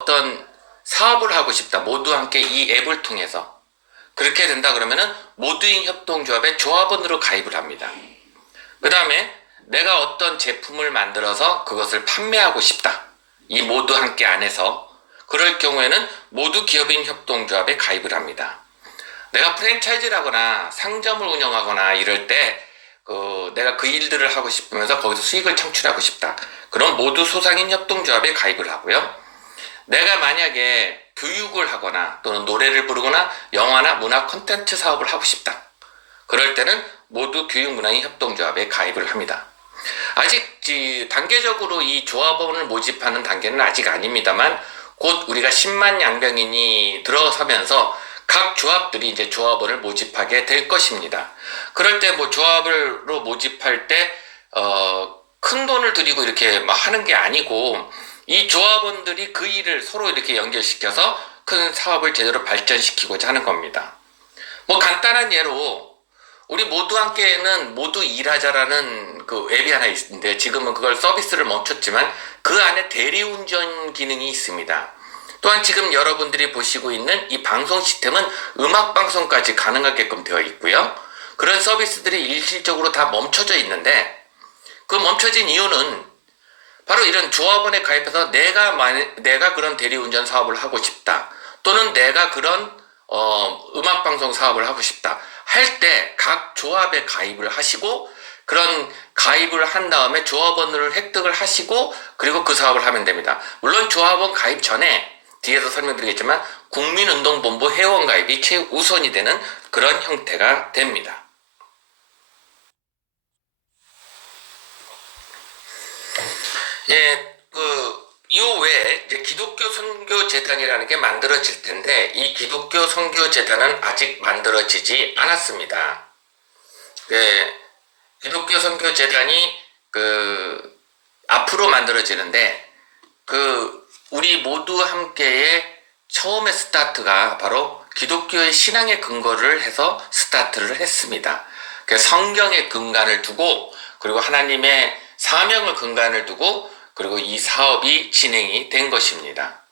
어떤 사업을 하고 싶다. 모두 함께 이 앱을 통해서. 그렇게 된다 그러면은 모두인 협동조합의 조합원으로 가입을 합니다. 그 다음에 내가 어떤 제품을 만들어서 그것을 판매하고 싶다. 이 모두 함께 안에서. 그럴 경우에는 모두 기업인 협동조합에 가입을 합니다. 내가 프랜차이즈를 하거나 상점을 운영하거나 이럴 때 내가 그 일들을 하고 싶으면서 거기서 수익을 창출하고 싶다. 그럼 모두 소상인 협동조합에 가입을 하고요. 내가 만약에 교육을 하거나 또는 노래를 부르거나 영화나 문화 콘텐츠 사업을 하고 싶다. 그럴 때는 모두 교육문화인 협동조합에 가입을 합니다. 아직 단계적으로 이 조합원을 모집하는 단계는 아직 아닙니다만 곧 우리가 10만 양병인이 들어서면서 각 조합들이 이제 조합원을 모집하게 될 것입니다. 그럴 때 뭐 조합으로 모집할 때 큰 돈을 들이고 이렇게 막 하는 게 아니고 이 조합원들이 그 일을 서로 이렇게 연결시켜서 큰 사업을 제대로 발전시키고자 하는 겁니다. 뭐 간단한 예로 우리 모두 함께는 모두 일하자라는 그 앱이 하나 있는데 지금은 그걸 서비스를 멈췄지만 그 안에 대리운전 기능이 있습니다. 또한 지금 여러분들이 보시고 있는 이 방송 시스템은 음악 방송까지 가능하게끔 되어 있고요. 그런 서비스들이 일시적으로 다 멈춰져 있는데 그 멈춰진 이유는 바로 이런 조합원에 가입해서 내가 그런 대리운전 사업을 하고 싶다. 또는 내가 그런 음악방송 사업을 하고 싶다. 할 때 각 조합에 가입을 하시고 그런 가입을 한 다음에 조합원을 획득을 하시고 그리고 그 사업을 하면 됩니다. 물론 조합원 가입 전에 뒤에서 설명드리겠지만 국민운동본부 회원 가입이 최우선이 되는 그런 형태가 됩니다. 예, 이후에 이제 기독교 선교재단이라는 게 만들어질 텐데 이 기독교 선교재단은 아직 만들어지지 않았습니다. 기독교 선교재단이 앞으로 만들어지는데 우리 모두 함께의 처음의 스타트가 바로 기독교의 신앙의 근거를 해서 스타트를 했습니다. 성경의 근간을 두고 그리고 하나님의 사명을 근간을 두고 그리고 이 사업이 진행이 된 것입니다.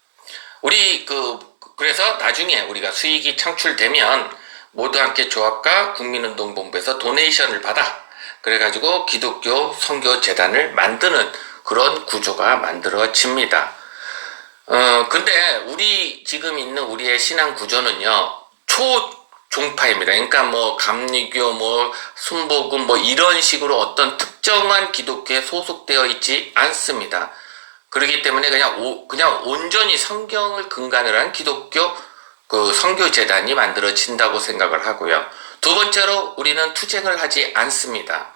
그래서 나중에 우리가 수익이 창출되면 모두 함께 조합과 국민운동본부에서 도네이션을 받아 그래가지고 기독교 선교재단을 만드는 그런 구조가 만들어집니다. 근데 지금 있는 우리의 신앙 구조는요, 초종파입니다. 그러니까 뭐 감리교, 순복음 이런 식으로 어떤 특정한 기독교에 소속되어 있지 않습니다. 그렇기 때문에 그냥 온전히 성경을 근간으로 한 기독교 선교재단이 만들어진다고 생각을 하고요. 두 번째로 우리는 투쟁을 하지 않습니다.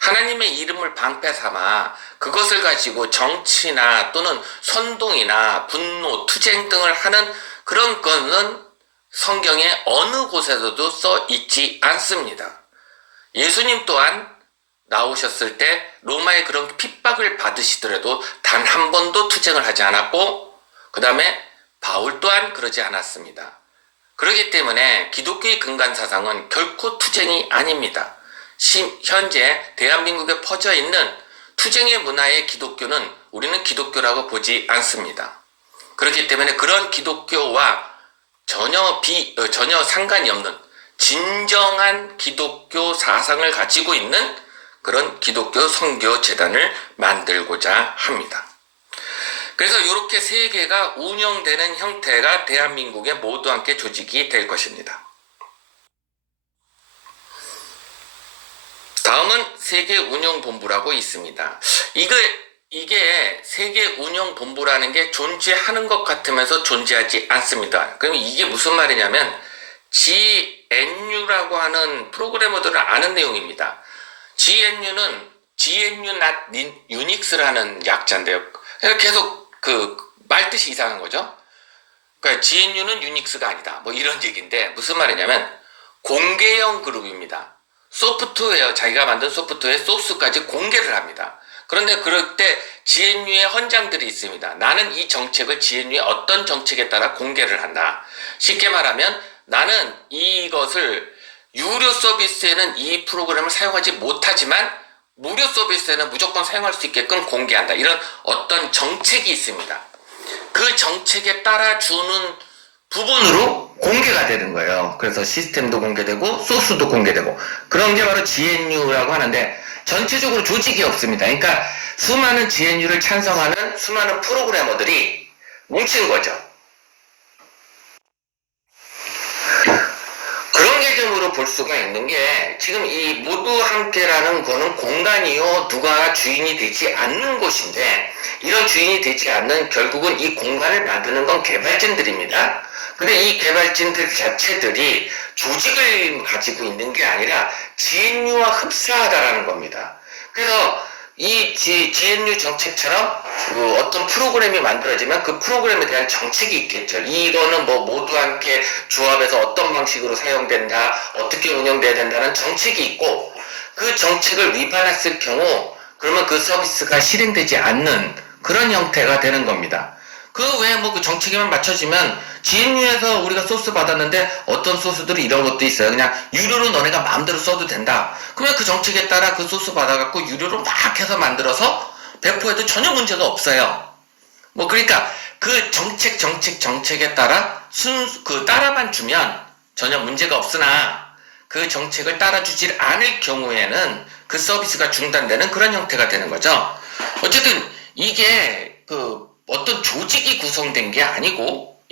하나님의 이름을 방패 삼아 그것을 가지고 정치나 또는 선동이나 분노, 투쟁 등을 하는 그런 거는 성경의 어느 곳에서도 써 있지 않습니다. 예수님 또한 나오셨을 때 로마의 그런 핍박을 받으시더라도 단 한 번도 투쟁을 하지 않았고 그 다음에 바울 또한 그러지 않았습니다. 그렇기 때문에 기독교의 근간 사상은 결코 투쟁이 아닙니다. 현재 대한민국에 퍼져 있는 투쟁의 문화의 기독교는 우리는 기독교라고 보지 않습니다. 그렇기 때문에 그런 기독교와 전혀 상관이 없는 진정한 기독교 사상을 가지고 있는 그런 기독교 선교재단을 만들고자 합니다. 그래서 이렇게 세 개가 운영되는 형태가 대한민국의 모두 함께 조직이 될 것입니다. 다음은 세계운영본부라고 있습니다. 이게 세계운영본부라는 게 존재하는 것 같으면서 존재하지 않습니다. 그럼 이게 무슨 말이냐면 GNU라고 하는 프로그래머들은 아는 내용입니다. GNU는 GNU not Unix라는 약자인데요. 계속 말뜻이 이상한 거죠. 그러니까 GNU는 유닉스가 아니다. 이런 얘기인데 무슨 말이냐면 공개형 그룹입니다. 자기가 만든 소프트웨어 소스까지 공개를 합니다. 그런데 그럴 때 GNU의 헌장들이 있습니다. 나는 이 정책을 GNU의 어떤 정책에 따라 공개를 한다. 쉽게 말하면 나는 이것을 유료 서비스에는 이 프로그램을 사용하지 못하지만 무료 서비스에는 무조건 사용할 수 있게끔 공개한다. 이런 어떤 정책이 있습니다. 그 정책에 따라주는 부분으로 공개가 되는 거예요. 그래서 시스템도 공개되고 소스도 공개되고 그런 게 바로 GNU라고 하는데 전체적으로 조직이 없습니다. 그러니까 수많은 GNU를 찬성하는 수많은 프로그래머들이 뭉친 거죠. 그런 개념으로 볼 수가 있는 게 지금 이 모두 함께라는 거는 공간이요 누가 주인이 되지 않는 곳인데 이런 주인이 되지 않는 결국은 이 공간을 만드는 건 개발진들입니다. 근데 이 개발진들 자체들이 조직을 가지고 있는 게 아니라 GNU와 흡사하다라는 겁니다. 그래서 이 GNU 정책처럼 그 어떤 프로그램이 만들어지면 그 프로그램에 대한 정책이 있겠죠. 이거는 뭐 모두 함께 조합해서 어떤 방식으로 사용된다, 어떻게 운영돼야 된다는 정책이 있고 그 정책을 위반했을 경우 그러면 그 서비스가 실행되지 않는 그런 형태가 되는 겁니다. 그 외에 뭐 그 정책에만 맞춰지면 GNU에서 우리가 소스 받았는데 어떤 소스들이 이런 것도 있어요. 그냥 유료로 너네가 마음대로 써도 된다. 그러면 그 정책에 따라 그 소스 받아갖고 유료로 막 해서 만들어서 배포해도 전혀 문제가 없어요. 뭐 그러니까 그 정책에 따라 따라만 주면 전혀 문제가 없으나 그 정책을 따라주지 않을 경우에는 그 서비스가 중단되는 그런 형태가 되는 거죠. 어쨌든 이게 어떤 조직이 구성된 게 아니고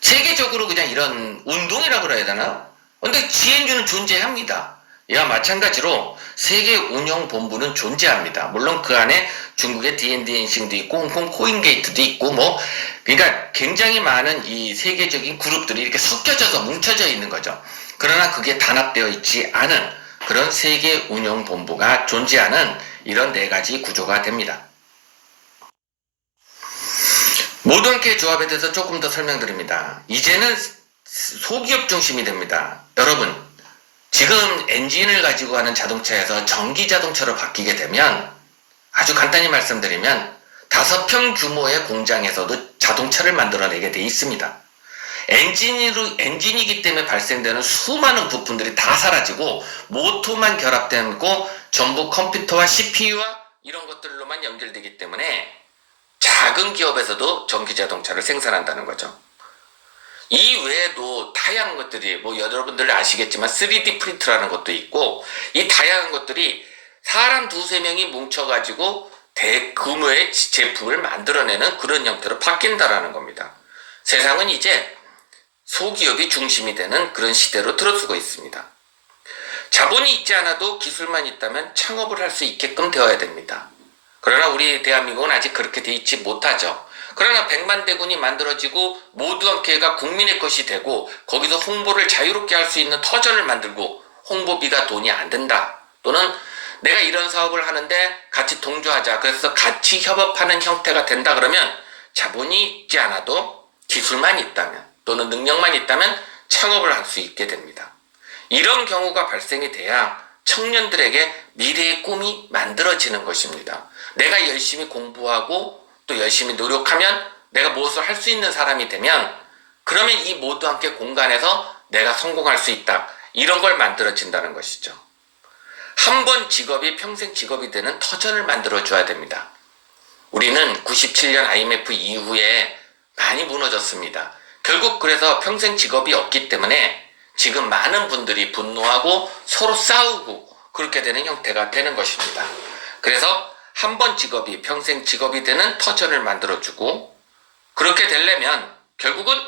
세계적으로 그냥 이런 운동이라고 그래야 되나? 근데 GNU는 존재합니다. 이와 마찬가지로 세계 운영 본부는 존재합니다. 물론 그 안에 중국의 DND엔싱도 있고 홍콩 코인게이트도 있고 그러니까 굉장히 많은 이 세계적인 그룹들이 이렇게 섞여져서 뭉쳐져 있는 거죠. 그러나 그게 단합되어 있지 않은 그런 세계 운영 본부가 존재하는 이런 네 가지 구조가 됩니다. 모두 함께 조합에 대해서 조금 더 설명드립니다. 이제는 소기업 중심이 됩니다. 여러분, 지금 엔진을 가지고 하는 자동차에서 전기 자동차로 바뀌게 되면 아주 간단히 말씀드리면 5평 규모의 공장에서도 자동차를 만들어내게 돼 있습니다. 엔진이기 때문에 발생되는 수많은 부품들이 다 사라지고 모터만 결합되고 전부 컴퓨터와 CPU와 이런 것들로만 연결되기 때문에 작은 기업에서도 전기자동차를 생산한다는 거죠. 이 외에도 다양한 것들이 여러분들 아시겠지만 3D 프린트라는 것도 있고 이 다양한 것들이 사람 2-3명이 뭉쳐가지고 대규모의 제품을 만들어내는 그런 형태로 바뀐다라는 겁니다. 세상은 이제 소기업이 중심이 되는 그런 시대로 들어서고 있습니다. 자본이 있지 않아도 기술만 있다면 창업을 할 수 있게끔 되어야 됩니다. 그러나 우리 대한민국은 아직 그렇게 돼 있지 못하죠. 그러나 백만대군이 만들어지고 모두 함께가 국민의 것이 되고 거기서 홍보를 자유롭게 할 수 있는 터전을 만들고 홍보비가 돈이 안 든다. 또는 내가 이런 사업을 하는데 같이 동조하자. 그래서 같이 협업하는 형태가 된다 그러면 자본이 있지 않아도 기술만 있다면 또는 능력만 있다면 창업을 할 수 있게 됩니다. 이런 경우가 발생이 돼야 청년들에게 미래의 꿈이 만들어지는 것입니다. 내가 열심히 공부하고 또 열심히 노력하면 내가 무엇을 할 수 있는 사람이 되면 그러면 이 모두 함께 공간에서 내가 성공할 수 있다. 이런 걸 만들어진다는 것이죠. 한 번 직업이 평생 직업이 되는 터전을 만들어줘야 됩니다. 우리는 97년 IMF 이후에 많이 무너졌습니다. 결국 그래서 평생 직업이 없기 때문에 지금 많은 분들이 분노하고 서로 싸우고 그렇게 되는 형태가 되는 것입니다. 그래서 한 번 직업이 평생 직업이 되는 터전을 만들어주고 그렇게 되려면 결국은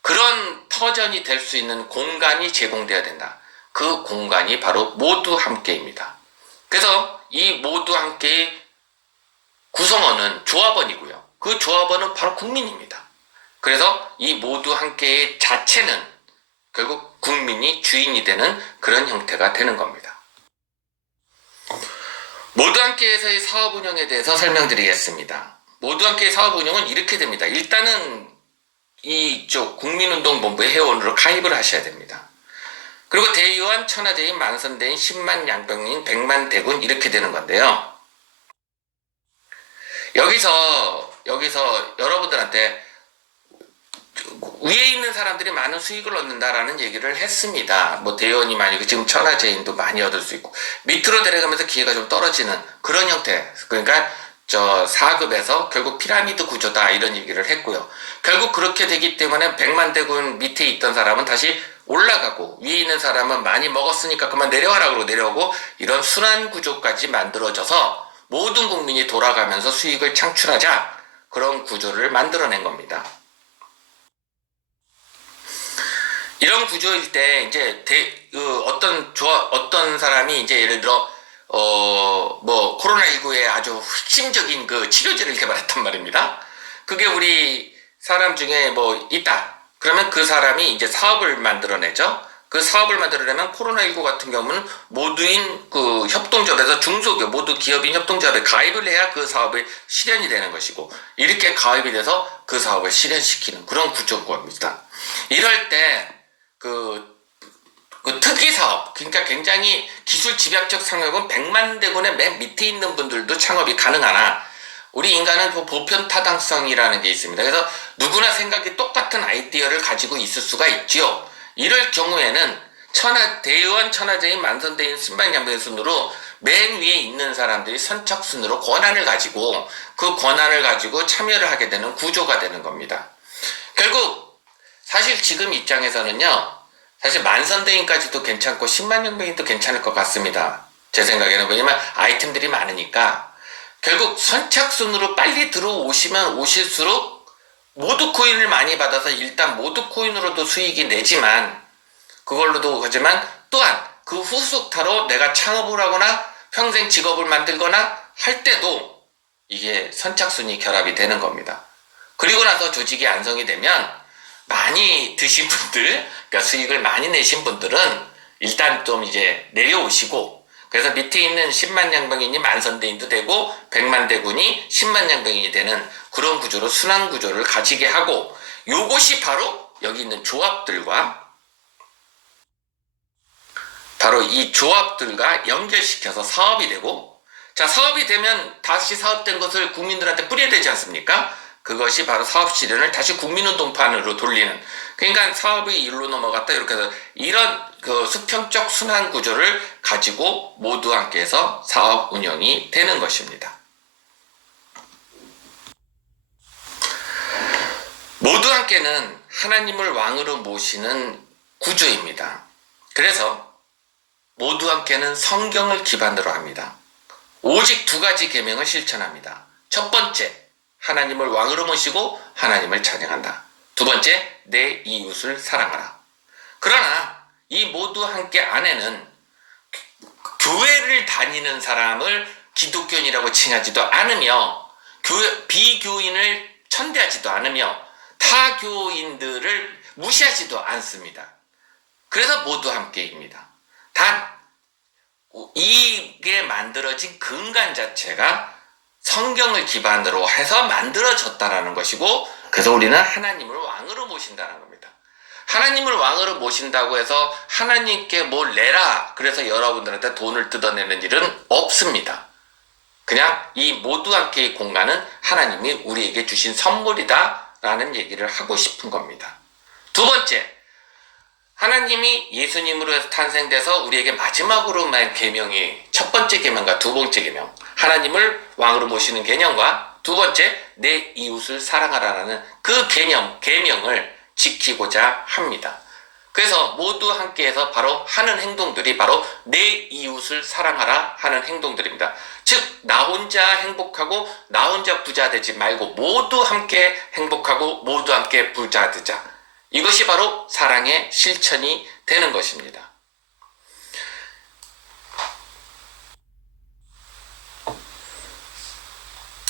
그런 터전이 될 수 있는 공간이 제공되어야 된다. 그 공간이 바로 모두 함께입니다. 그래서 이 모두 함께의 구성원은 조합원이고요. 그 조합원은 바로 국민입니다. 그래서 이 모두 함께의 자체는 결국 국민이 주인이 되는 그런 형태가 되는 겁니다. 모두 함께에서의 사업 운영에 대해서 설명드리겠습니다. 모두 함께의 사업 운영은 이렇게 됩니다. 일단은 이쪽 국민운동본부의 회원으로 가입을 하셔야 됩니다. 그리고 대의원, 천하대인, 만선대인, 10만 양병인, 100만 대군 이렇게 되는 건데요. 여기서 여러분들한테 위에 있는 사람들이 많은 수익을 얻는다라는 얘기를 했습니다. 대의원이 많이 지금 천하제인도 많이 얻을 수 있고 밑으로 내려가면서 기회가 좀 떨어지는 그런 형태. 그러니까 4급에서 결국 피라미드 구조다 이런 얘기를 했고요. 결국 그렇게 되기 때문에 백만대군 밑에 있던 사람은 다시 올라가고 위에 있는 사람은 많이 먹었으니까 그만 내려와라 그러고 내려오고 이런 순환 구조까지 만들어져서 모든 국민이 돌아가면서 수익을 창출하자 그런 구조를 만들어낸 겁니다. 이런 구조일 때 이제 어떤 사람이 이제 예를 들어 코로나19에 아주 핵심적인 그 치료제를 개발했단 말입니다. 그게 우리 사람 중에 있다. 그러면 그 사람이 이제 사업을 만들어내죠. 그 사업을 만들어내면 코로나19 같은 경우는 모두인 그 협동조합에서 중소기업, 모두 기업인 협동조합에 가입을 해야 그 사업이 실현이 되는 것이고, 이렇게 가입이 돼서 그 사업을 실현시키는 그런 구조입니다. 이럴 때, 그 특이 사업, 그러니까 굉장히 기술 집약적 상업은 100만 대군의 맨 밑에 있는 분들도 창업이 가능하나 우리 인간은 그 보편 타당성이라는 게 있습니다. 그래서 누구나 생각이 똑같은 아이디어를 가지고 있을 수가 있지요. 이럴 경우에는 대의원 천하제인 만선대인 신방양변 순으로 맨 위에 있는 사람들이 선착순으로 권한을 가지고 그 권한을 가지고 참여를 하게 되는 구조가 되는 겁니다. 결국 사실 지금 입장에서는요, 사실 만선대인까지도 괜찮고 10만 연맹인도 괜찮을 것 같습니다. 제 생각에는. 왜냐면 아이템들이 많으니까. 결국 선착순으로 빨리 들어오시면 오실수록 모두 코인을 많이 받아서 일단 모두 코인으로도 수익이 내지만, 그걸로도 하지만 또한 그 후속타로 내가 창업을 하거나 평생 직업을 만들거나 할 때도 이게 선착순이 결합이 되는 겁니다. 그리고 나서 조직이 안성이 되면 많이 드신 분들, 그러니까 수익을 많이 내신 분들은 일단 좀 이제 내려오시고, 그래서 밑에 있는 10만 양병인이 만선대인도 되고 100만 대군이 10만 양병인이 되는 그런 구조로 순환 구조를 가지게 하고, 요것이 바로 여기 있는 조합들과 바로 이 조합들과 연결시켜서 사업이 되고, 자, 사업이 되면 다시 사업된 것을 국민들한테 뿌려야 되지 않습니까? 그것이 바로 사업 실현을 다시 국민운동판으로 돌리는, 그러니까 사업이 일로 넘어갔다 이렇게 해서 이런 그 수평적 순환 구조를 가지고 모두 함께 해서 사업 운영이 되는 것입니다. 모두 함께는 하나님을 왕으로 모시는 구조입니다. 그래서 모두 함께는 성경을 기반으로 합니다. 오직 2가지 계명을 실천합니다. 첫 번째, 하나님을 왕으로 모시고 하나님을 찬양한다. 두 번째, 내 이웃을 사랑하라. 그러나 이 모두 함께 안에는 교회를 다니는 사람을 기독교인이라고 칭하지도 않으며 비교인을 천대하지도 않으며 타교인들을 무시하지도 않습니다. 그래서 모두 함께입니다. 단 이게 만들어진 근간 자체가 성경을 기반으로 해서 만들어졌다라는 것이고, 그래서 우리는 하나님을 왕으로 모신다는 겁니다. 하나님을 왕으로 모신다고 해서 하나님께 뭘 내라 그래서 여러분들한테 돈을 뜯어내는 일은 없습니다. 그냥 이 모두 함께의 공간은 하나님이 우리에게 주신 선물이다 라는 얘기를 하고 싶은 겁니다. 두 번째, 하나님이 예수님으로 해서 탄생돼서 우리에게 마지막으로만 계명이, 첫 번째 계명과 두 번째 계명, 하나님을 왕으로 모시는 개념과 두 번째, 내 이웃을 사랑하라는 그 계명을 지키고자 합니다. 그래서 모두 함께해서 바로 하는 행동들이 바로 내 이웃을 사랑하라 하는 행동들입니다. 즉, 나 혼자 행복하고 나 혼자 부자 되지 말고 모두 함께 행복하고 모두 함께 부자 되자. 이것이 바로 사랑의 실천이 되는 것입니다.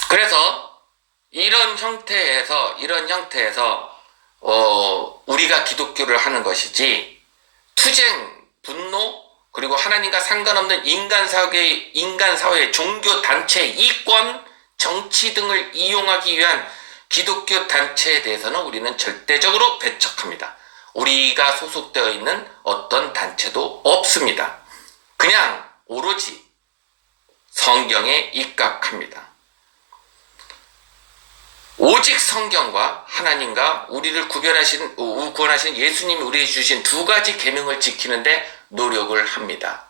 그래서 이런 형태에서 우리가 기독교를 하는 것이지, 투쟁, 분노, 그리고 하나님과 상관없는 인간 사회의 종교 단체, 이권, 정치 등을 이용하기 위한 기독교 단체에 대해서는 우리는 절대적으로 배척합니다. 우리가 소속되어 있는 어떤 단체도 없습니다. 그냥 오로지 성경에 입각합니다. 오직 성경과 하나님과 우리를 구원하신 예수님이 우리에게 주신 2가지 계명을 지키는데 노력을 합니다.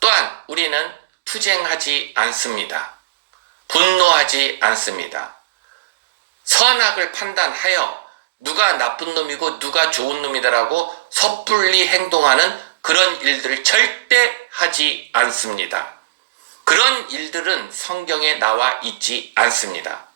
또한 우리는 투쟁하지 않습니다. 분노하지 않습니다. 선악을 판단하여 누가 나쁜 놈이고 누가 좋은 놈이다라고 섣불리 행동하는 그런 일들을 절대 하지 않습니다. 그런 일들은 성경에 나와 있지 않습니다.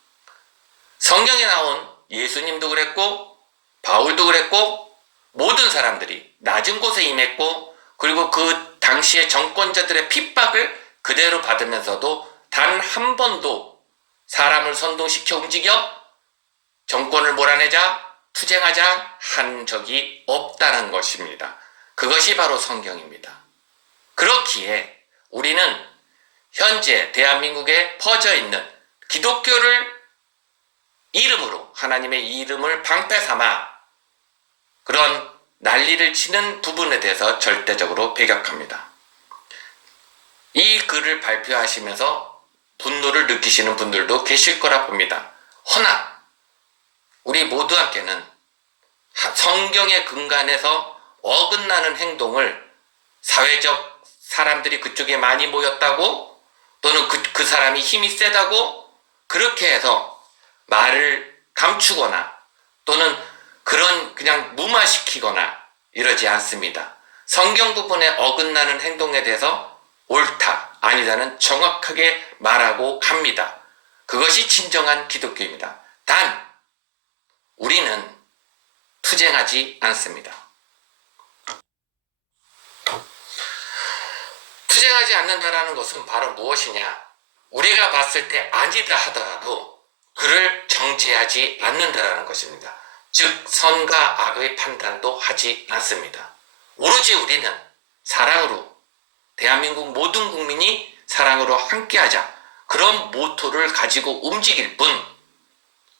성경에 나온 예수님도 그랬고 바울도 그랬고 모든 사람들이 낮은 곳에 임했고 그리고 그 당시의 정권자들의 핍박을 그대로 받으면서도 단 한 번도 사람을 선동시켜 움직여 정권을 몰아내자 투쟁하자 한 적이 없다는 것입니다. 그것이 바로 성경입니다. 그렇기에 우리는 현재 대한민국에 퍼져 있는 기독교를 이름으로 하나님의 이름을 방패 삼아 그런 난리를 치는 부분에 대해서 절대적으로 배격합니다. 이 글을 발표하시면서 분노를 느끼시는 분들도 계실 거라 봅니다. 허나 우리 모두 함께는 성경의 근간에서 어긋나는 행동을 사회적 사람들이 그쪽에 많이 모였다고 또는 그 사람이 힘이 세다고 그렇게 해서 말을 감추거나 또는 그냥 무마시키거나 이러지 않습니다. 성경 부분에 어긋나는 행동에 대해서 옳다, 아니다는 정확하게 말하고 갑니다. 그것이 진정한 기독교입니다. 단 우리는 투쟁하지 않습니다. 투쟁하지 않는다라는 것은 바로 무엇이냐? 우리가 봤을 때 아니다 하더라도 그를 정죄하지 않는다라는 것입니다. 즉 선과 악의 판단도 하지 않습니다. 오로지 우리는 사랑으로 대한민국 모든 국민이 사랑으로 함께하자 그런 모토를 가지고 움직일 뿐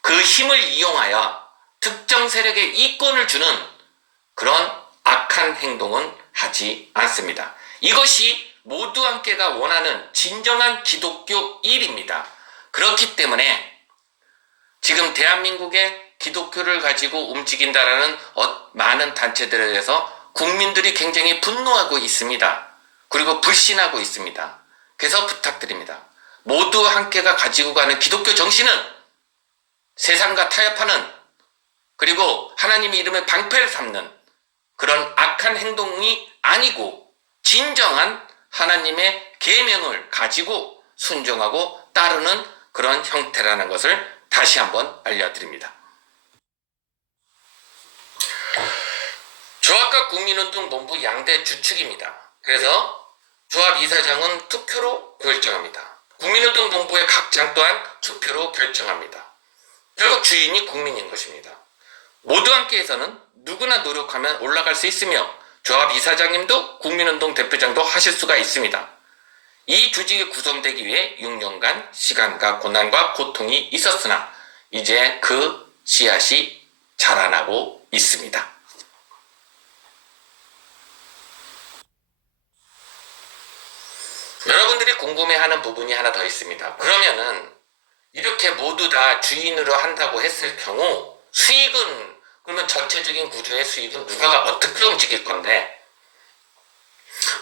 그 힘을 이용하여 특정 세력에 이권을 주는 그런 악한 행동은 하지 않습니다. 이것이 모두 함께가 원하는 진정한 기독교 일입니다. 그렇기 때문에 지금 대한민국의 기독교를 가지고 움직인다라는 많은 단체들에 대해서 국민들이 굉장히 분노하고 있습니다. 그리고 불신하고 있습니다. 그래서 부탁드립니다. 모두 함께가 가지고 가는 기독교 정신은 세상과 타협하는 그리고 하나님의 이름에 방패를 삼는 그런 악한 행동이 아니고 진정한 하나님의 계명을 가지고 순종하고 따르는 그런 형태라는 것을 다시 한번 알려드립니다. 조합과 국민운동본부 양대 주축입니다. 그래서 조합 이사장은 투표로 결정합니다. 국민운동본부의 각장 또한 투표로 결정합니다. 결국 주인이 국민인 것입니다. 모두 함께에서는 누구나 노력하면 올라갈 수 있으며 조합 이사장님도 국민운동 대표장도 하실 수가 있습니다. 이 조직이 구성되기 위해 6년간 시간과 고난과 고통이 있었으나 이제 그 씨앗이 자라나고 있습니다. 여러분들이 궁금해하는 부분이 하나 더 있습니다. 그러면은 이렇게 모두 다 주인으로 한다고 했을 경우 수익은 그러면 전체적인 구조의 수익은 누가 어떻게 움직일 건데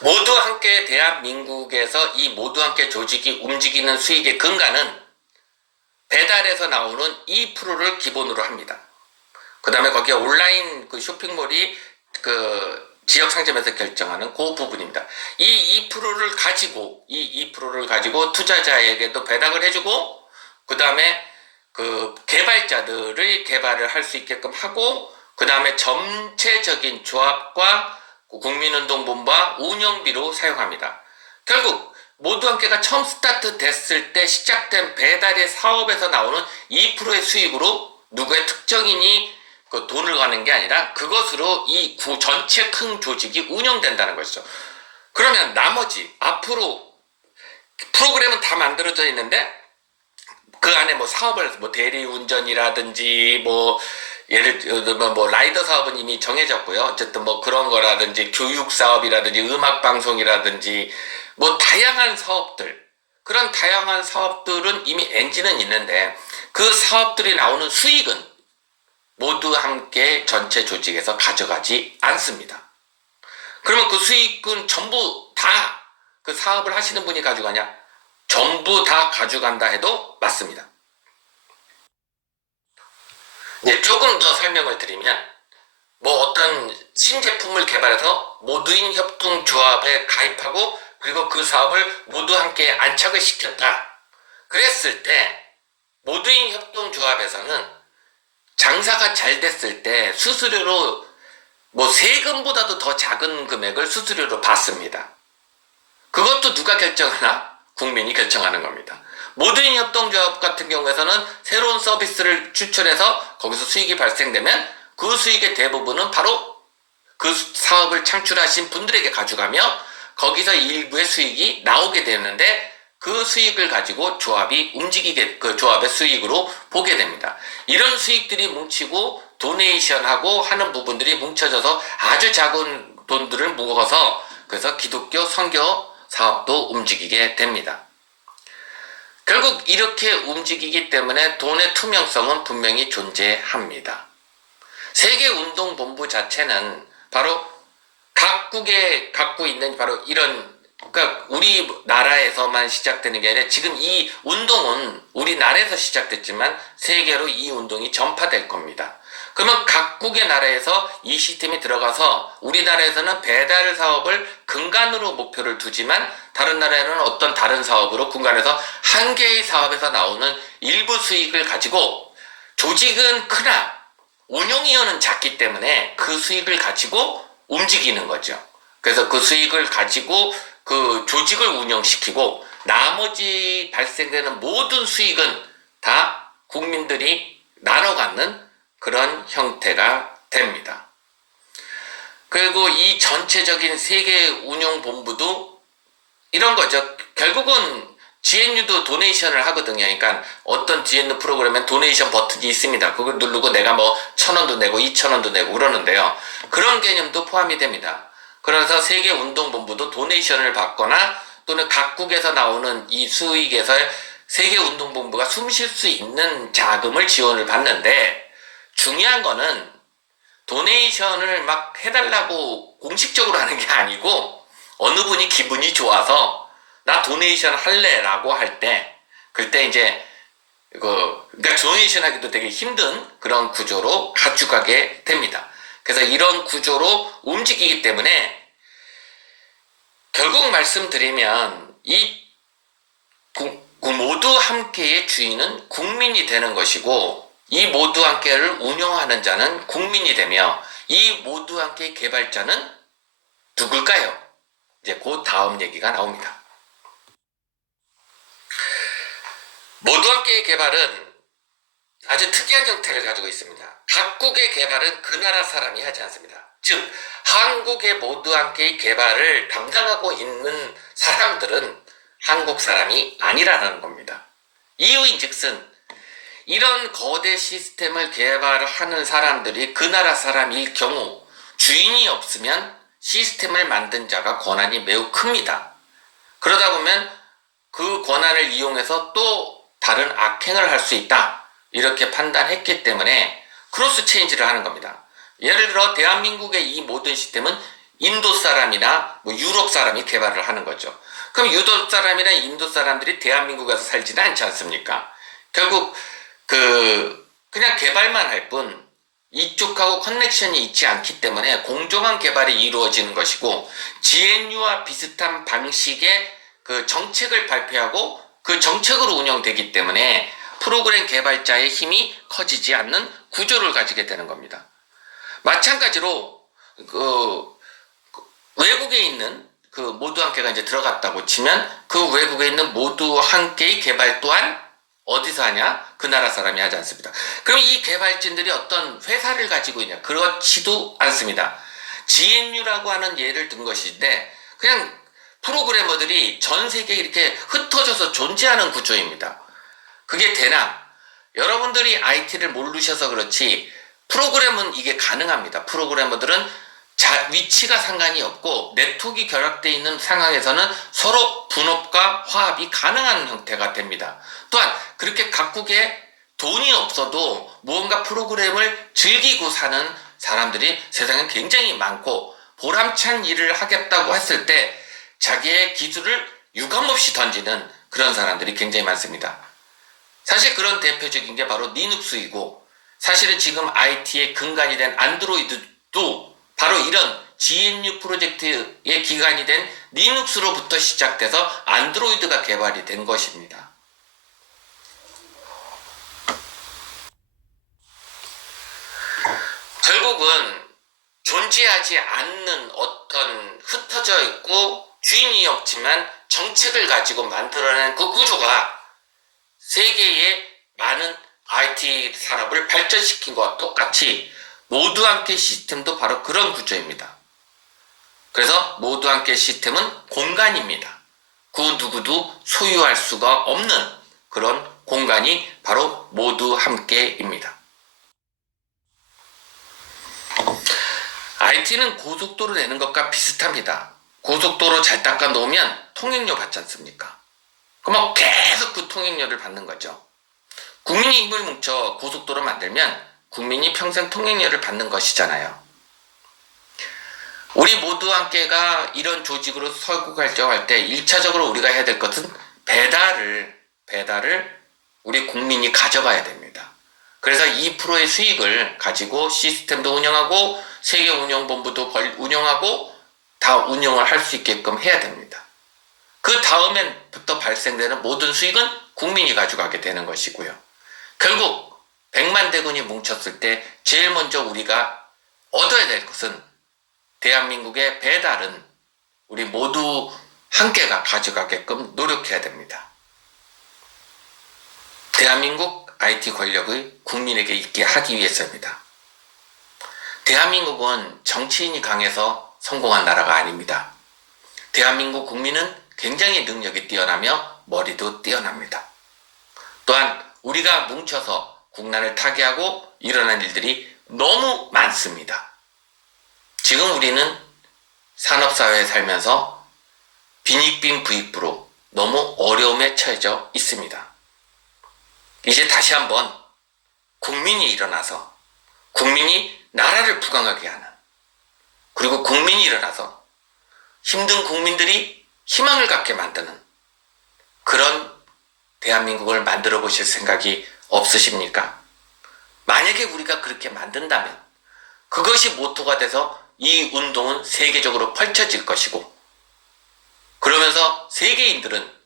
모두 함께 대한민국에서 이 모두 함께 조직이 움직이는 수익의 근간은 배달에서 나오는 2%를 기본으로 합니다. 그 다음에 거기에 온라인 그 쇼핑몰이 그 지역 상점에서 결정하는 그 부분입니다. 이 2%를 가지고 투자자에게도 배당을 해주고 그 다음에 그 개발자들의 개발을 할 수 있게끔 하고 그 다음에 전체적인 조합과 국민운동본부와 운영비로 사용합니다. 결국 모두 함께가 처음 스타트 됐을 때 시작된 배달의 사업에서 나오는 2%의 수익으로 누구의 특정인이 그 돈을 가는 게 아니라 그것으로 이 전체 큰 조직이 운영된다는 것이죠. 그러면 나머지 앞으로 프로그램은 다 만들어져 있는데 그 안에 뭐 사업을 뭐 대리운전이라든지 뭐 예를 들면 뭐 라이더 사업은 이미 정해졌고요. 어쨌든 뭐 그런 거라든지 교육 사업이라든지 음악 방송이라든지 뭐 다양한 사업들 그런 다양한 사업들은 이미 엔진은 있는데 그 사업들이 나오는 수익은 모두 함께 전체 조직에서 가져가지 않습니다. 그러면 그 수익은 전부 다 그 사업을 하시는 분이 가져가냐? 전부 다 가져간다 해도 맞습니다. 네, 조금 더 설명을 드리면 어떤 신제품을 개발해서 모두인 협동조합에 가입하고 그리고 그 사업을 모두 함께 안착을 시켰다. 그랬을 때 모두인 협동조합에서는 장사가 잘 됐을 때 수수료로 세금보다도 더 작은 금액을 수수료로 받습니다. 그것도 누가 결정하나? 국민이 결정하는 겁니다. 모두인 협동조합 같은 경우에서는 새로운 서비스를 추천해서 거기서 수익이 발생되면 그 수익의 대부분은 바로 그 사업을 창출하신 분들에게 가져가며 거기서 일부의 수익이 나오게 되는데 그 수익을 가지고 조합이 그 조합의 수익으로 보게 됩니다. 이런 수익들이 뭉치고 도네이션하고 하는 부분들이 뭉쳐져서 아주 작은 돈들을 모아서 그래서 기독교 선교 사업도 움직이게 됩니다. 결국 이렇게 움직이기 때문에 돈의 투명성은 분명히 존재합니다. 세계운동본부 자체는 바로 각국에 갖고 있는 바로 이런, 그러니까 우리나라에서만 시작되는 게 아니라 지금 이 운동은 우리나라에서 시작됐지만 세계로 이 운동이 전파될 겁니다. 그러면 각국의 나라에서 이 시스템이 들어가서 우리나라에서는 배달 사업을 근간으로 목표를 두지만 다른 나라에는 어떤 다른 사업으로 근간에서 한 개의 사업에서 나오는 일부 수익을 가지고 조직은 크나 운용위원은 작기 때문에 그 수익을 가지고 움직이는 거죠. 그래서 그 수익을 가지고 그 조직을 운영시키고 나머지 발생되는 모든 수익은 다 국민들이 나눠 갖는 그런 형태가 됩니다. 그리고 이 전체적인 세계운용본부도 이런 거죠. 결국은 GNU도 도네이션을 하거든요. 그러니까 어떤 GNU 프로그램엔 도네이션 버튼이 있습니다. 그걸 누르고 내가 1,000원도 내고 2,000원도 내고 그러는데요. 그런 개념도 포함이 됩니다. 그래서 세계운동본부도 도네이션을 받거나 또는 각국에서 나오는 이 수익에서 세계운동본부가 숨 쉴 수 있는 자금을 지원을 받는데 중요한 거는 도네이션을 막 해달라고 공식적으로 하는 게 아니고 어느 분이 기분이 좋아서 나 도네이션 할래 라고 할 때 그때 이제 그러니까 도네이션 하기도 되게 힘든 그런 구조로 가져가게 됩니다. 그래서 이런 구조로 움직이기 때문에 결국 말씀드리면 이 모두 함께의 주인은 국민이 되는 것이고 이 모두 함께를 운영하는 자는 국민이 되며 이 모두 함께 개발자는 누굴까요? 이제 그 다음 얘기가 나옵니다. 모두 함께의 개발은 아주 특이한 형태를 가지고 있습니다. 각국의 개발은 그 나라 사람이 하지 않습니다. 즉 한국의 모두 함께의 개발을 담당하고 있는 사람들은 한국 사람이 아니라는 겁니다. 이유인즉슨 이런 거대 시스템을 개발하는 사람들이 그 나라 사람일 경우 주인이 없으면 시스템을 만든 자가 권한이 매우 큽니다. 그러다 보면 그 권한을 이용해서 또 다른 악행을 할 수 있다 이렇게 판단했기 때문에 크로스 체인지를 하는 겁니다. 예를 들어 대한민국의 이 모든 시스템은 인도 사람이나 유럽 사람이 개발을 하는 거죠. 그럼 유럽 사람이나 인도 사람들이 대한민국에서 살지는 않지 않습니까? 결국 그냥 개발만 할 뿐 이쪽하고 커넥션이 있지 않기 때문에 공정한 개발이 이루어지는 것이고 GNU와 비슷한 방식의 그 정책을 발표하고 그 정책으로 운영되기 때문에 프로그램 개발자의 힘이 커지지 않는 구조를 가지게 되는 겁니다. 마찬가지로 외국에 있는 그 모두 함께가 이제 들어갔다고 치면 그 외국에 있는 모두 함께의 개발 또한 어디서 하냐? 그 나라 사람이 하지 않습니다. 그럼 이 개발진들이 어떤 회사를 가지고 있냐? 그렇지도 않습니다. GNU라고 하는 예를 든 것인데 그냥 프로그래머들이 전 세계에 이렇게 흩어져서 존재하는 구조입니다. 그게 되나? 여러분들이 IT를 모르셔서 그렇지 프로그램은 이게 가능합니다. 프로그래머들은 위치가 상관이 없고 네트워크가 결합되어 있는 상황에서는 서로 분업과 화합이 가능한 형태가 됩니다. 또한 그렇게 각국에 돈이 없어도 무언가 프로그램을 즐기고 사는 사람들이 세상에 굉장히 많고 보람찬 일을 하겠다고 했을 때 자기의 기술을 유감없이 던지는 그런 사람들이 굉장히 많습니다. 사실 그런 대표적인 게 바로 리눅스이고, 사실은 지금 IT의 근간이 된 안드로이드도 바로 이런 GNU 프로젝트의 기반이 된 리눅스로부터 시작돼서 안드로이드가 개발이 된 것입니다. 결국은 존재하지 않는 어떤 흩어져 있고 주인이 없지만 정책을 가지고 만들어낸 그 구조가 세계의 많은 IT 산업을 발전시킨 것과 똑같이 모두 함께 시스템도 바로 그런 구조입니다. 그래서 모두 함께 시스템은 공간입니다. 그 누구도 소유할 수가 없는 그런 공간이 바로 모두 함께입니다. IT는 고속도로 내는 것과 비슷합니다. 고속도로 잘 닦아 놓으면 통행료 받지 않습니까? 그럼 계속 그 통행료를 받는 거죠. 국민이 힘을 뭉쳐 고속도로 만들면 국민이 평생 통행료를 받는 것이잖아요. 우리 모두 함께가 이런 조직으로 설구 결정할 때 1차적으로 우리가 해야 될 것은 배달을 우리 국민이 가져가야 됩니다. 그래서 2%의 수익을 가지고 시스템도 운영하고 세계운영본부도 운영하고 다 운영을 할 수 있게끔 해야 됩니다. 그 다음엔부터 발생되는 모든 수익은 국민이 가져가게 되는 것이고요. 결국 100만 대군이 뭉쳤을 때 제일 먼저 우리가 얻어야 될 것은 대한민국의 배달은 우리 모두 함께가 가져가게끔 노력해야 됩니다. 대한민국 IT 권력의 국민에게 있게 하기 위해서입니다. 대한민국은 정치인이 강해서 성공한 나라가 아닙니다. 대한민국 국민은 굉장히 능력이 뛰어나며 머리도 뛰어납니다. 또한 우리가 뭉쳐서 국난을 타개하고 일어난 일들이 너무 많습니다. 지금 우리는 산업사회에 살면서 빈익빈 부익부로 너무 어려움에 처해져 있습니다. 이제 다시 한번 국민이 일어나서 국민이 나라를 부강하게 하는, 그리고 국민이 일어나서 힘든 국민들이 희망을 갖게 만드는 그런 대한민국을 만들어 보실 생각이 없으십니까? 만약에 우리가 그렇게 만든다면 그것이 모토가 돼서 이 운동은 세계적으로 펼쳐질 것이고, 그러면서 세계인들은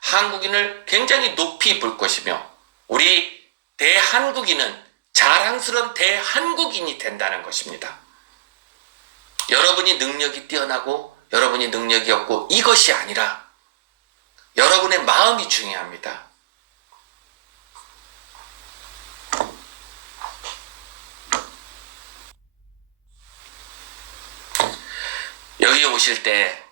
한국인을 굉장히 높이 볼 것이며, 우리 대한국인은 자랑스러운 대한국인이 된다는 것입니다. 여러분이 능력이 뛰어나고 여러분이 능력이 없고 이것이 아니라 여러분의 마음이 중요합니다. 여기 오실 때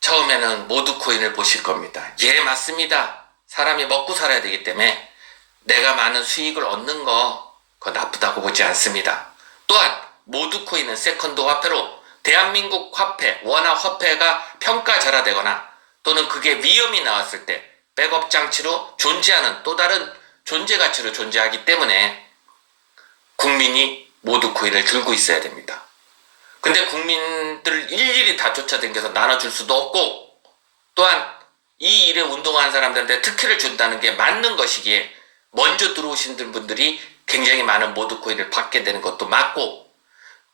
처음에는 모두코인을 보실 겁니다. 예, 맞습니다. 사람이 먹고 살아야 되기 때문에 내가 많은 수익을 얻는 거 그거 나쁘다고 보지 않습니다. 또한 모두코인은 세컨드 화폐로 대한민국 화폐, 원화 화폐가 평가절하되거나 또는 그게 위험이 나왔을 때 백업 장치로 존재하는 또 다른 존재 가치로 존재하기 때문에 국민이 모두코인을 들고 있어야 됩니다. 근데 국민들을 일일이 다 쫓아다녀서 나눠줄 수도 없고, 또한 이 일에 운동하는 사람들한테 특혜를 준다는 게 맞는 것이기에 먼저 들어오신 분들이 굉장히 많은 모두코인을 받게 되는 것도 맞고,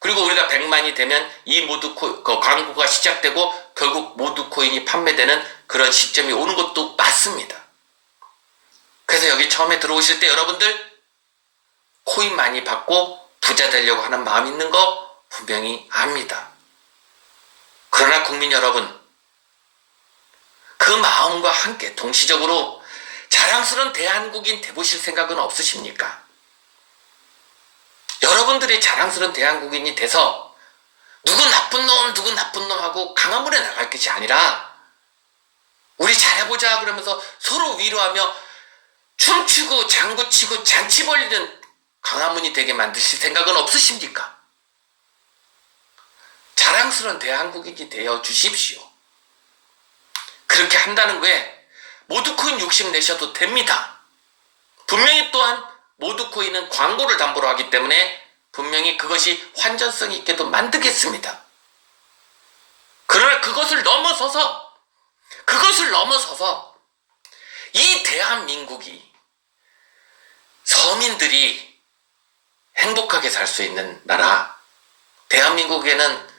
그리고 우리가 100만이 되면 이 모두코인 광고가 시작되고 결국 모두코인이 판매되는 그런 시점이 오는 것도 맞습니다. 그래서 여기 처음에 들어오실 때 여러분들 코인 많이 받고 부자 되려고 하는 마음 있는 거 분명히 압니다. 그러나 국민 여러분, 그 마음과 함께 동시적으로 자랑스러운 대한국인 돼보실 생각은 없으십니까? 여러분들이 자랑스러운 대한국인이 돼서 누구 나쁜 놈 하고 강한 물에 나갈 것이 아니라 우리 잘해보자 그러면서 서로 위로하며 춤추고 장구치고 잔치 벌리는 강화문이 되게 만드실 생각은 없으십니까? 자랑스러운 대한국인이 되어 주십시오. 그렇게 한다는 거에 모두코인 욕심 내셔도 됩니다. 분명히 또한 모두코인은 광고를 담보로 하기 때문에 분명히 그것이 환전성 있게도 만들겠습니다. 그러나 그것을 넘어서서 그것을 넘어서서 이 대한민국이 서민들이 행복하게 살 수 있는 나라. 대한민국을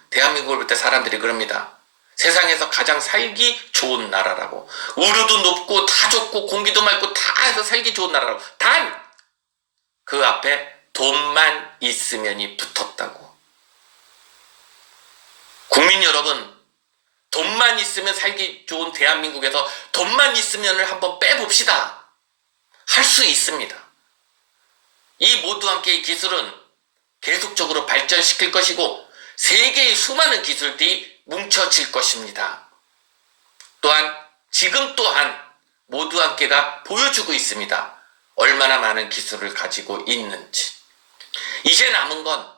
볼 때 사람들이 그럽니다. 세상에서 가장 살기 좋은 나라라고. 우류도 높고 다 좋고 공기도 맑고 다 해서 살기 좋은 나라라고. 단 그 앞에 돈만 있으면이 붙었다고. 국민 여러분, 돈만 있으면 살기 좋은 대한민국에서 돈만 있으면을 한번 빼봅시다. 할 수 있습니다. 이 모두 함께의 기술은 계속적으로 발전시킬 것이고 세계의 수많은 기술들이 뭉쳐질 것입니다. 또한 지금 또한 모두 함께가 보여주고 있습니다. 얼마나 많은 기술을 가지고 있는지. 이제 남은 건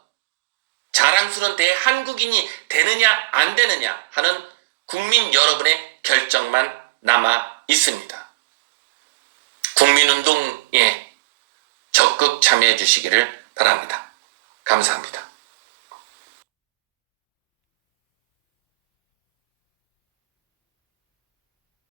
자랑스러운 대한국인이 되느냐 안 되느냐 하는 국민 여러분의 결정만 남아 있습니다. 국민운동에 적극 참여해 주시기를 바랍니다. 감사합니다.